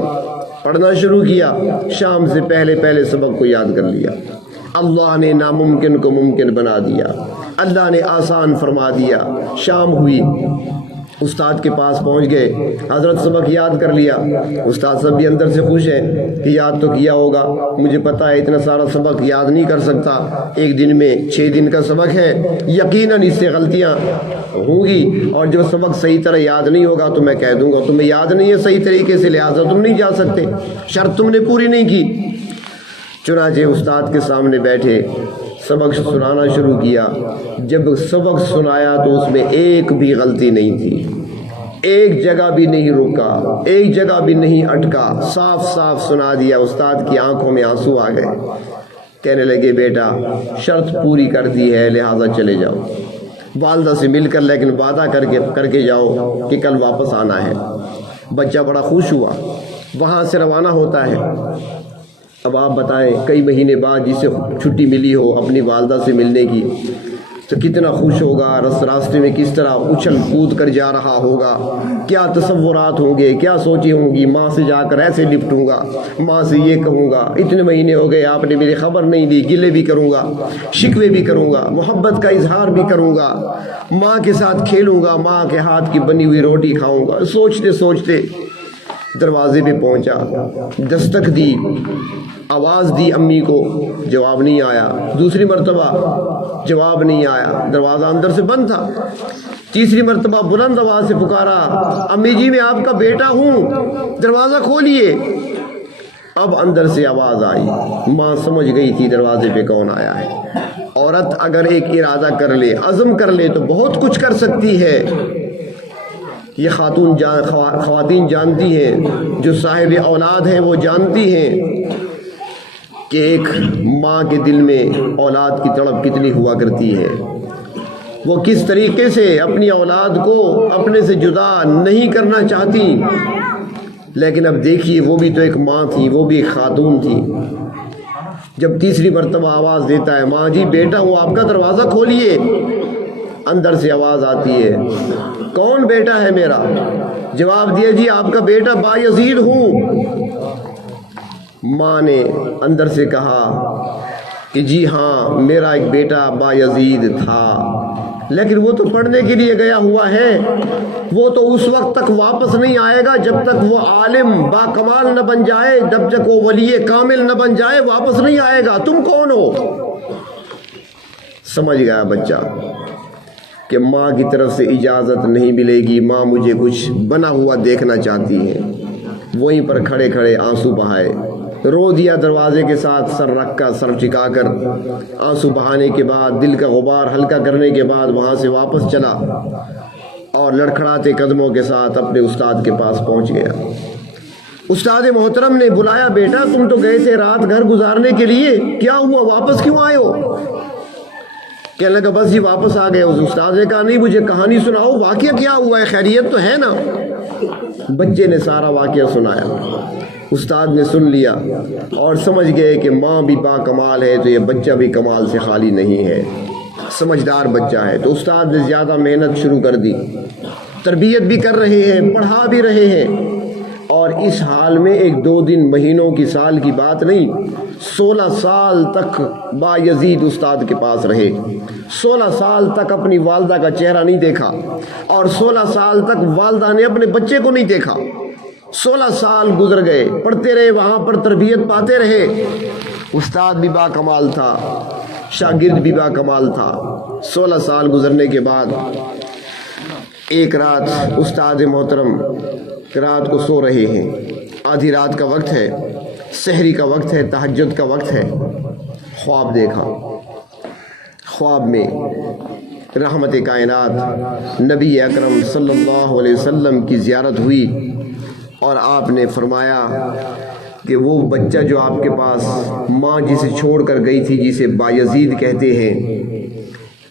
پڑھنا شروع کیا، شام سے پہلے سبق کو یاد کر لیا۔ اللہ نے ناممکن کو ممکن بنا دیا، اللہ نے آسان فرما دیا۔ شام ہوئی، استاد کے پاس پہنچ گئے، حضرت سبق یاد کر لیا۔ استاد صاحب بھی اندر سے خوش ہیں کہ یاد تو کیا ہوگا، مجھے پتا ہے اتنا سارا سبق یاد نہیں کر سکتا، ایک دن میں 6 دن کا سبق ہے، یقیناً اس سے غلطیاں ہوں گی، اور جو سبق صحیح طرح یاد نہیں ہوگا تو میں کہہ دوں گا تمہیں یاد نہیں ہے صحیح طریقے سے، لہٰذا تم نہیں جا سکتے، شرط تم نے پوری نہیں کی۔ چنانچہ استاد کے سامنے بیٹھے، سبق سنانا شروع کیا۔ جب سبق سنایا تو اس میں ایک بھی غلطی نہیں تھی، ایک جگہ بھی نہیں رکا، ایک جگہ بھی نہیں اٹکا، صاف صاف سنا دیا۔ استاد کی آنکھوں میں آنسو آ گئے، کہنے لگے بیٹا شرط پوری کر دی ہے لہٰذا چلے جاؤ، والدہ سے مل کر لیکن وعدہ کر کے جاؤ کہ کل واپس آنا ہے۔ بچہ بڑا خوش ہوا، وہاں سے روانہ ہوتا ہے۔ اب آپ بتائیں کئی مہینے بعد جسے چھٹی ملی ہو اپنی والدہ سے ملنے کی تو کتنا خوش ہوگا، راستے میں کس طرح اچھل کود کر جا رہا ہوگا، کیا تصورات ہوں گے، کیا سوچیں ہوں گی، ماں سے جا کر ایسے لپٹوں گا، ماں سے یہ کہوں گا اتنے مہینے ہو گئے آپ نے میری خبر نہیں لی، گلے بھی کروں گا، شکوے بھی کروں گا، محبت کا اظہار بھی کروں گا، ماں کے ساتھ کھیلوں گا، ماں کے ہاتھ کی بنی ہوئی روٹی کھاؤں گا۔ سوچتے سوچتے دروازے پہ پہنچا، دستک دی، آواز دی امی کو، جواب نہیں آیا، دوسری مرتبہ جواب نہیں آیا، دروازہ اندر سے بند تھا، تیسری مرتبہ بلند آواز سے پکارا، امی جی میں آپ کا بیٹا ہوں، دروازہ کھولیے۔ اب اندر سے آواز آئی، ماں سمجھ گئی تھی دروازے پہ کون آیا ہے۔ عورت اگر ایک ارادہ کر لے، عزم کر لے تو بہت کچھ کر سکتی ہے۔ یہ خواتین جانتی ہیں، جو صاحب اولاد ہیں وہ جانتی ہیں کہ ایک ماں کے دل میں اولاد کی تڑپ کتنی ہوا کرتی ہے، وہ کس طریقے سے اپنی اولاد کو اپنے سے جدا نہیں کرنا چاہتی۔ لیکن اب دیکھیے وہ بھی تو ایک ماں تھی، وہ بھی ایک خاتون تھی۔ جب تیسری مرتبہ آواز دیتا ہے، ماں جی بیٹا ہوں آپ کا، دروازہ کھولیے، اندر سے آواز آتی ہے، کون بیٹا ہے میرا؟ جواب دیا جی آپ کا بیٹا بایزید ہوں۔ ماں نے اندر سے کہا کہ جی ہاں میرا ایک بیٹا بایزید تھا، لیکن وہ تو پڑھنے کے لیے گیا ہوا ہے، وہ تو اس وقت تک واپس نہیں آئے گا جب تک وہ عالم با کمال نہ بن جائے، جب تک وہ ولی کامل نہ بن جائے واپس نہیں آئے گا، تم کون ہو؟ سمجھ گیا بچہ کہ ماں کی طرف سے اجازت نہیں ملے گی، ماں مجھے کچھ بنا ہوا دیکھنا چاہتی ہے۔ وہیں پر کھڑے کھڑے آنسو بہائے، رو دیا دروازے کے ساتھ، سر رکھ کر، سر ٹکا کر آنسو بہانے کے بعد، دل کا غبار ہلکا کرنے کے بعد وہاں سے واپس چلا اور لڑکھڑاتے قدموں کے ساتھ اپنے استاد کے پاس پہنچ گیا۔ استاد محترم نے بلایا، بیٹا تم تو گئے تھے رات گھر گزارنے کے لیے، کیا ہوا واپس کیوں آئے ہو؟ کہنے لگا بس جی واپس آ گئے۔ اس استاد نے کہا نہیں مجھے کہانی سناؤ، واقعہ کیا ہوا ہے، خیریت تو ہے نا؟ بچے نے سارا واقعہ سنایا، استاد نے سن لیا اور سمجھ گئے کہ ماں بھی با کمال ہے تو یہ بچہ بھی کمال سے خالی نہیں ہے، سمجھدار بچہ ہے۔ تو استاد نے زیادہ محنت شروع کر دی، تربیت بھی کر رہے ہیں، پڑھا بھی رہے ہیں، اور اس حال میں ایک دو دن مہینوں کی سال کی بات نہیں، 16 سال تک بایزید استاد کے پاس رہے، 16 سال تک اپنی والدہ کا چہرہ نہیں دیکھا، اور 16 سال تک والدہ نے اپنے بچے کو نہیں دیکھا۔ 16 سال گزر گئے، پڑھتے رہے، وہاں پر تربیت پاتے رہے۔ استاد بھی با کمال تھا، شاگرد بھی با کمال تھا۔ 16 سال گزرنے کے بعد ایک رات استاد محترم رات کو سو رہے ہیں، آدھی رات کا وقت ہے، سحری کا وقت ہے، تہجد کا وقت ہے، خواب دیکھا۔ خواب میں رحمت کائنات نبی اکرم صلی اللہ علیہ وسلم کی زیارت ہوئی، اور آپ نے فرمایا کہ وہ بچہ جو آپ کے پاس ماں جسے چھوڑ کر گئی تھی، جسے بایزید کہتے ہیں،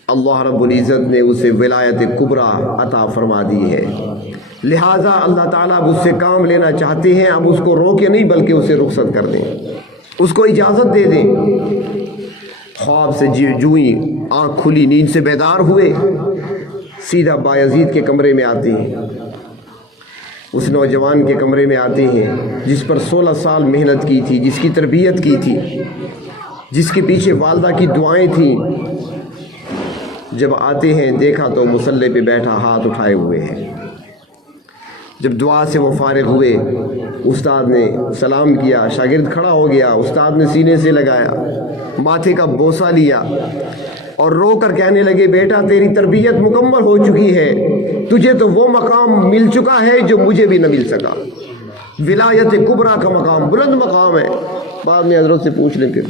اللہ رب العزت نے اسے ولایت کبریٰ عطا فرما دی ہے، لہٰذا اللہ تعالیٰ اب اس سے کام لینا چاہتے ہیں، اب اس کو روکے نہیں بلکہ اسے رخصت کر دیں، اس کو اجازت دے دیں۔ خواب سے جو ہی آنکھ کھلی، نیند سے بیدار ہوئے، سیدھا بایزید کے کمرے میں آتے ہیں، اس نوجوان کے کمرے میں آتے ہیں جس پر 16 سال محنت کی تھی، جس کی تربیت کی تھی، جس کے پیچھے والدہ کی دعائیں تھیں۔ جب آتے ہیں دیکھا تو مصلی پہ بیٹھا ہاتھ اٹھائے ہوئے ہیں۔ جب دعا سے وہ فارغ ہوئے، استاد نے سلام کیا، شاگرد کھڑا ہو گیا، استاد نے سینے سے لگایا، ماتھے کا بوسہ لیا اور رو کر کہنے لگے، بیٹا تیری تربیت مکمل ہو چکی ہے، تجھے تو وہ مقام مل چکا ہے جو مجھے بھی نہ مل سکا، ولایت کبریٰ کا مقام بلند مقام ہے۔ بعد میں حضرت سے پوچھ لیں کہ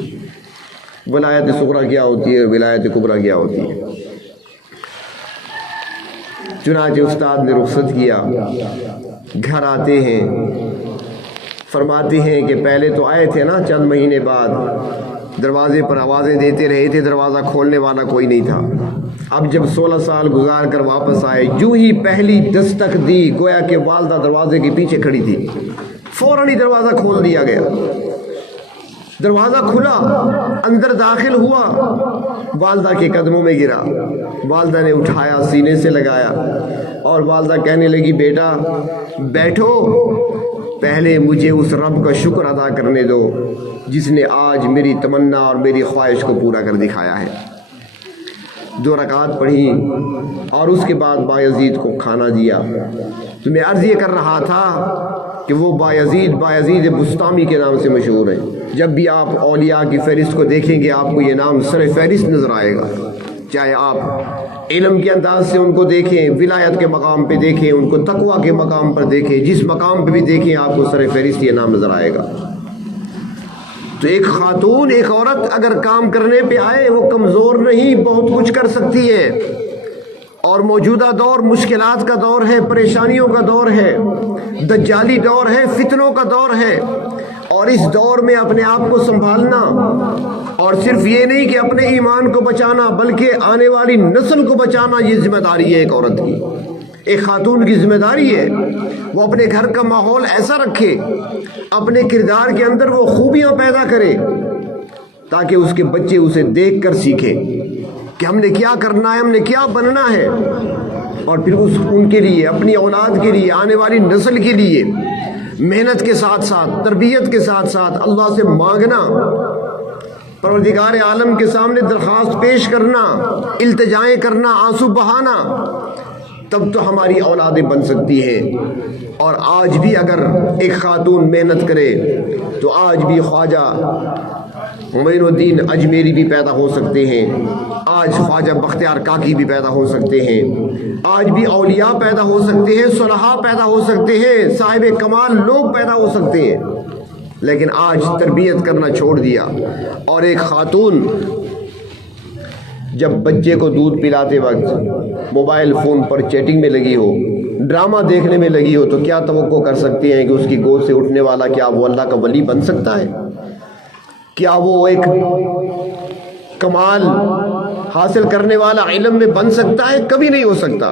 ولایت صغریٰ کیا ہوتی ہے، ولایت کبریٰ کیا ہوتی ہے۔ چنانچہ استاد نے رخصت کیا، گھر آتے ہیں، فرماتے ہیں کہ پہلے تو آئے تھے نا، چند مہینے بعد دروازے پر آوازیں دیتے رہے تھے، دروازہ کھولنے والا کوئی نہیں تھا۔ اب جب 16 سال گزار کر واپس آئے، جو ہی پہلی دستک دی، گویا کہ والدہ دروازے کے پیچھے کھڑی تھی، فوراً ہی دروازہ کھول دیا گیا۔ دروازہ کھلا، اندر داخل ہوا، والدہ کے قدموں میں گرا، والدہ نے اٹھایا، سینے سے لگایا، اور والدہ کہنے لگی بیٹا بیٹھو، پہلے مجھے اس رب کا شکر ادا کرنے دو جس نے آج میری تمنا اور میری خواہش کو پورا کر دکھایا ہے۔ 2 رکعت پڑھی اور اس کے بعد بایزید کو کھانا دیا۔ تو میں عرض یہ کر رہا تھا کہ وہ بایزید بسطامی کے نام سے مشہور ہے۔ جب بھی آپ اولیاء کی فہرست کو دیکھیں گے، آپ کو یہ نام سر فہرست نظر آئے گا، چاہے آپ علم کے انداز سے ان کو دیکھیں، ولایت کے مقام پہ دیکھیں، ان کو تقوی کے مقام پر دیکھیں، جس مقام پہ بھی دیکھیں آپ کو سر فہرست یہ نام نظر آئے گا۔ تو ایک خاتون، ایک عورت اگر کام کرنے پہ آئے، وہ کمزور نہیں، بہت کچھ کر سکتی ہے۔ اور موجودہ دور مشکلات کا دور ہے، پریشانیوں کا دور ہے، دجالی دور ہے، فتنوں کا دور ہے، اور اس دور میں اپنے آپ کو سنبھالنا، اور صرف یہ نہیں کہ اپنے ایمان کو بچانا بلکہ آنے والی نسل کو بچانا، یہ ذمہ داری ہے ایک عورت کی، ایک خاتون کی ذمہ داری ہے۔ وہ اپنے گھر کا ماحول ایسا رکھے، اپنے کردار کے اندر وہ خوبیاں پیدا کرے تاکہ اس کے بچے اسے دیکھ کر سیکھیں کہ ہم نے کیا کرنا ہے، ہم نے کیا بننا ہے، اور پھر ان کے لیے، اپنی اولاد کے لیے، آنے والی نسل کے لیے محنت کے ساتھ ساتھ، تربیت کے ساتھ ساتھ اللہ سے مانگنا، پروردگار عالم کے سامنے درخواست پیش کرنا، التجائیں کرنا، آنسو بہانا، تب تو ہماری اولادیں بن سکتی ہیں۔ اور آج بھی اگر ایک خاتون محنت کرے تو آج بھی خواجہ معین الدین اجمیری بھی پیدا ہو سکتے ہیں، آج خواجہ بختیار کاکی بھی پیدا ہو سکتے ہیں، آج بھی اولیاء پیدا ہو سکتے ہیں، صلحاء پیدا ہو سکتے ہیں، صاحب کمال لوگ پیدا ہو سکتے ہیں، لیکن آج تربیت کرنا چھوڑ دیا۔ اور ایک خاتون جب بچے کو دودھ پلاتے وقت موبائل فون پر چیٹنگ میں لگی ہو، ڈرامہ دیکھنے میں لگی ہو، تو کیا توقع کر سکتے ہیں کہ اس کی گود سے اٹھنے والا کیا وہ اللہ کا ولی بن سکتا ہے؟ کیا وہ ایک کمال حاصل کرنے والا علم میں بن سکتا ہے؟ کبھی نہیں ہو سکتا۔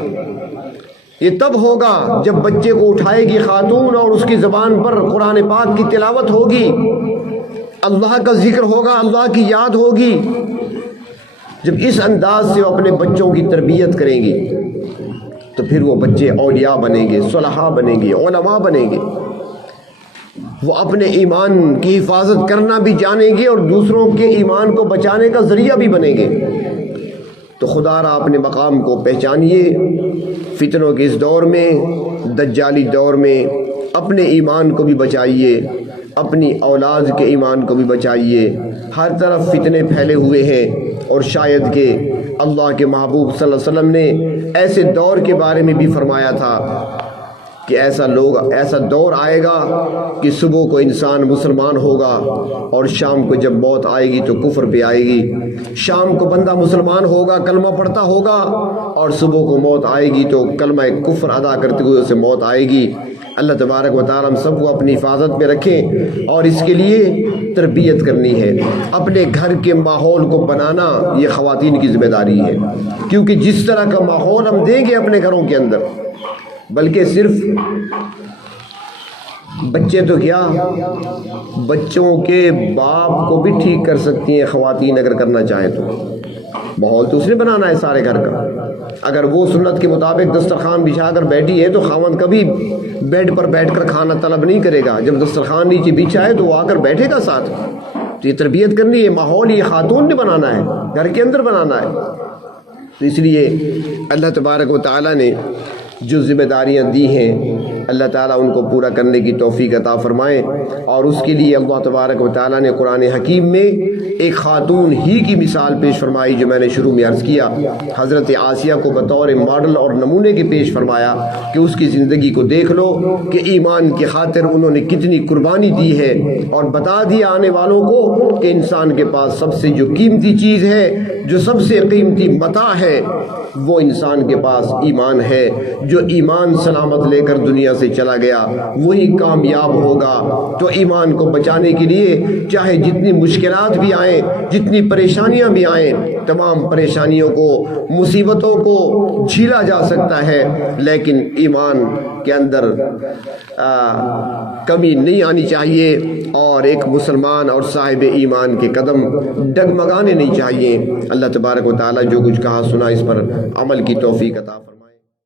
یہ تب ہوگا جب بچے کو اٹھائے گی خاتون اور اس کی زبان پر قرآن پاک کی تلاوت ہوگی، اللہ کا ذکر ہوگا، اللہ کی یاد ہوگی۔ جب اس انداز سے وہ اپنے بچوں کی تربیت کریں گی تو پھر وہ بچے اولیاء بنیں گے، صلحاء بنیں گے، علماء بنیں گے، وہ اپنے ایمان کی حفاظت کرنا بھی جانیں گے اور دوسروں کے ایمان کو بچانے کا ذریعہ بھی بنیں گے۔ تو خدا را اپنے مقام کو پہچانیے، فتنوں کے اس دور میں، دجالی دور میں اپنے ایمان کو بھی بچائیے، اپنی اولاد کے ایمان کو بھی بچائیے۔ ہر طرف فتنے پھیلے ہوئے ہیں، اور شاید کہ اللہ کے محبوب صلی اللہ علیہ وسلم نے ایسے دور کے بارے میں بھی فرمایا تھا کہ ایسا دور آئے گا کہ صبح کو انسان مسلمان ہوگا اور شام کو جب موت آئے گی تو کفر پہ آئے گی، شام کو بندہ مسلمان ہوگا، کلمہ پڑھتا ہوگا، اور صبح کو موت آئے گی تو کلمہ کفر ادا کرتے ہوئے اسے موت آئے گی۔ اللہ تبارک و تعالیٰ ہم سب کو اپنی حفاظت میں رکھے، اور اس کے لیے تربیت کرنی ہے۔ اپنے گھر کے ماحول کو بنانا یہ خواتین کی ذمہ داری ہے، کیونکہ جس طرح کا ماحول ہم دیں گے اپنے گھروں کے اندر، بلکہ صرف بچے تو کیا، بچوں کے باپ کو بھی ٹھیک کر سکتی ہیں خواتین اگر کرنا چاہیں تو۔ ماحول تو اس نے بنانا ہے سارے گھر کا۔ اگر وہ سنت کے مطابق دسترخوان بچھا کر بیٹھی ہے تو خاوند کبھی بیڈ پر بیٹھ کر کھانا طلب نہیں کرے گا، جب دسترخوان نیچے بچھا ہے تو وہ آ کر بیٹھے گا ساتھ۔ تو یہ تربیت کرنی ہے، ماحول یہ خاتون نے بنانا ہے، گھر کے اندر بنانا ہے۔ تو اس لیے اللہ تبارک و تعالیٰ نے جو ذمہ داریاں دی ہیں اللہ تعالیٰ ان کو پورا کرنے کی توفیق عطا فرمائے۔ اور اس کے لیے اللہ تبارک و تعالیٰ نے قرآن حکیم میں ایک خاتون ہی کی مثال پیش فرمائی، جو میں نے شروع میں عرض کیا، حضرت آسیہ کو بطور ماڈل اور نمونے کے پیش فرمایا کہ اس کی زندگی کو دیکھ لو کہ ایمان کی خاطر انہوں نے کتنی قربانی دی ہے، اور بتا دیا آنے والوں کو کہ انسان کے پاس سب سے جو قیمتی چیز ہے، جو سب سے قیمتی متاع ہے، وہ انسان کے پاس ایمان ہے۔ جو ایمان سلامت لے کر دنیا سے چلا گیا وہی کامیاب ہوگا۔ تو ایمان کو بچانے کے لیے چاہے جتنی مشکلات بھی آئیں، جتنی پریشانیاں بھی آئیں، تمام پریشانیوں کو، مصیبتوں کو جھیلا جا سکتا ہے، لیکن ایمان کے اندر کمی نہیں آنی چاہیے، اور ایک مسلمان اور صاحب ایمان کے قدم ڈگمگانے نہیں چاہیے۔ اللہ تبارک و تعالیٰ جو کچھ کہا سنا اس پر عمل کی توفیق عطا فرمائے۔